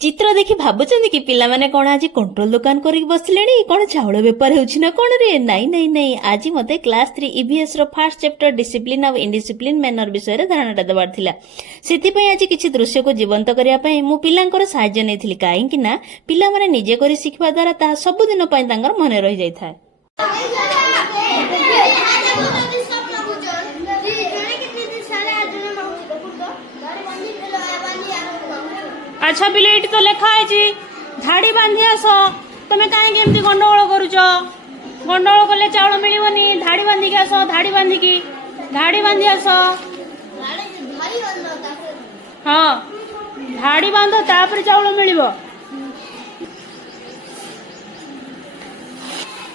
चित्र देखि भाबुचंदी कि पिला माने कोन आज कंट्रोल दुकान करिक बसलेनी कोन चाउल बेपार होउछि ना कोन रे नाइ नाइ नाइ आज मते क्लास 3 ईवीएस रो first chapter discipline of indiscipline manner विषय रे धारणाटा दबार थिला सेति पय आज किछि दृश्य को जीवंत करिया पय मु पिलांकर सहाय्य नेथिली काहे कि ना पिला माने निजे करि सिखबा द्वारा ता सब दिन पय तांगर मने रहि जाय थाए। अच्छा पिले इट तो लेखा है धाड़ी बांधि आस तुम कहीं गंडगोल करुच गंडगोल कले चाउल मिलबनी धाड़ी बांधिक आस धाड़ी बांधि आस हाँ धाड़ी बांध तापर चाउल मिल।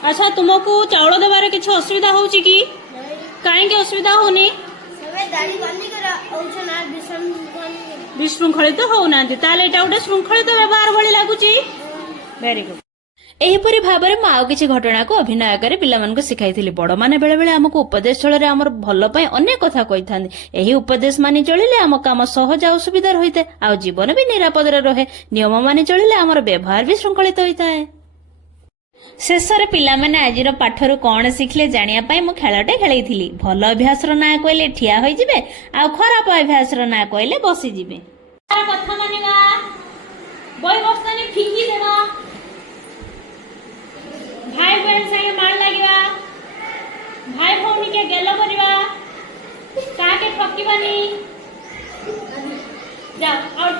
अच्छा तुमको चाउल देवार किसी असुविधा होउची कि कहीं असुविधा होनी विशृंखलित होना गोटे श्रृंखलित व्यवहार भली लगुच वेरी गुड। एहीपरि भाबरे मु आउ किछि घटना को अभिनय करे पिला मानकु सिखाइथिली बड़ माने बेले बेले हमकु उपदेश छଳରେ हमर भलो पय अनेक कथा कहिथांदी एही उपदेश मानि चलिले हम काम सहज आ सुविधा होइते आ जीवन भी निरापद रहे नियम मानि चलिले हमर व्यवहार भी श्रृंखलित होइताए। शेषरे पिला माने आजिर पाठरु कोन सिखले जानिया पय मु खेलटे खेलैथिली भलो अभ्यास रो ना कहले ठिया होई जिवे आ खराब अभ्यास रो ना कहले बसी जिवे कथा मानिबा बय बस्तानी फिकी देबा भाई बहन संगे मार लगिबा भाई भौणी के गेलो करबा काके ठकीबानी जा और